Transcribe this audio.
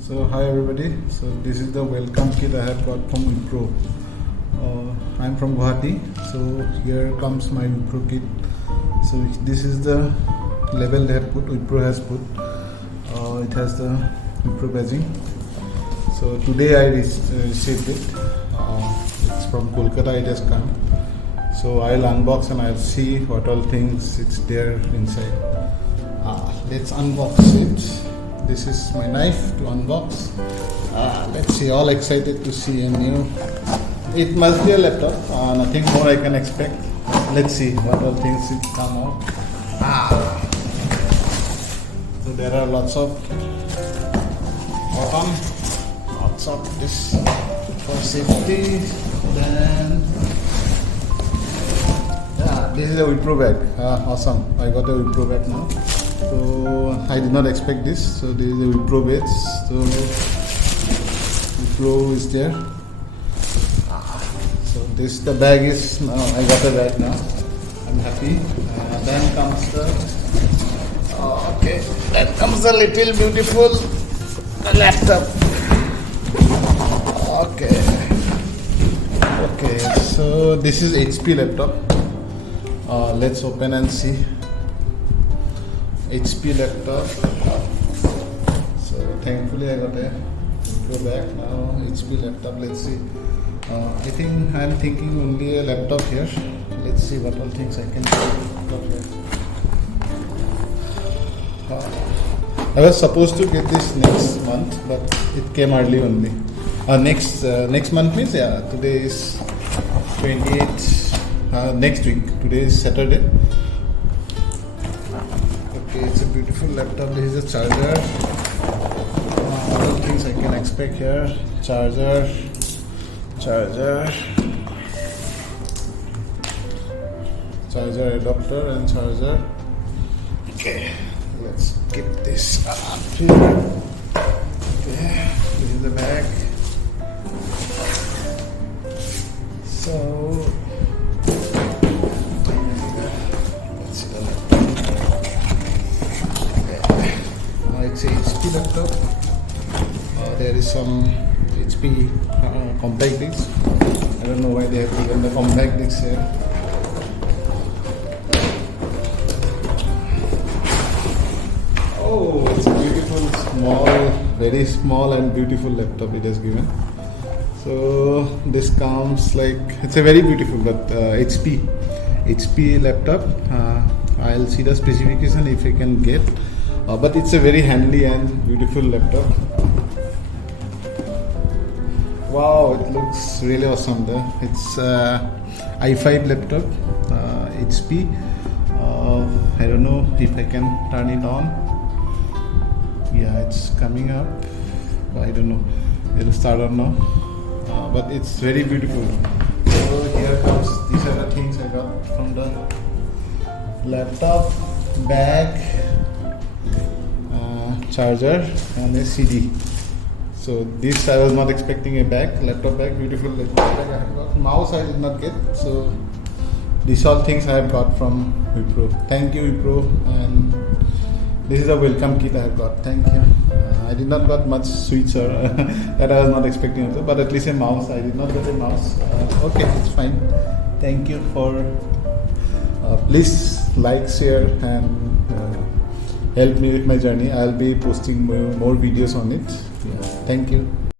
So hi everybody. So this is the welcome kit I have got from Wipro. I'm from Guwahati. So here comes my Wipro kit. So this is the label they have put. Wipro has put. It has the Wipro badging. So today I received it. It's from Kolkata. It has come. So I'll unbox and I'll see what all things it's there inside. Let's unbox it. This is my knife to unbox. Let's see, all excited to see a new. It must be a laptop, nothing more I can expect. Let's see what all things it come out. So there are lots of bottom, lots of this for safety. Then this is a Wipro bag. Awesome, I got a Wipro bag now. So I did not expect this. So this is a Wipro base. So Wipro is there. So this the bag is now. I got the bag now. I'm happy. Then comes the okay. Then comes the little beautiful laptop. Okay. So this is HP laptop. Let's open and see. HP laptop. So thankfully I got a go back now. HP laptop. Let's see. I'm thinking only a laptop here. Let's see what all things I can do here. I was supposed to get this next month, but it came early only. Next month means today is 28th. Next week. Today is Saturday. Okay, it's a beautiful laptop. This is a charger. All things I can expect here. Charger, adapter and charger. Okay, let's keep this up here. Okay, this is the bag. So it's a HP laptop. There is some HP compact disc. I don't know why they have given the compact disc here. Oh, it's a beautiful, small, very small and beautiful laptop it has given. So this comes like, it's a very beautiful but HP laptop. I'll see the specification if I can get. But it's a very handy and beautiful laptop. Wow, it looks really awesome there. It's i5 laptop, HP. I don't know if I can turn it on. Yeah, it's coming up. I don't know. It'll start on now. But it's very beautiful. So here comes, these are the things I got from the laptop, bag, charger and a CD. So this I was not expecting a bag, laptop bag, beautiful laptop bag I have got. Mouse I did not get. So these all things I have got from Wipro. Thank you Wipro, and this is a welcome kit I have got. Thank you. I did not got much sweets or that I was not expecting also, but at least a mouse. I did not get a mouse. Okay, it's fine. Thank you for please like, share and help me with my journey. I'll be posting more videos on it. Yeah. Thank you.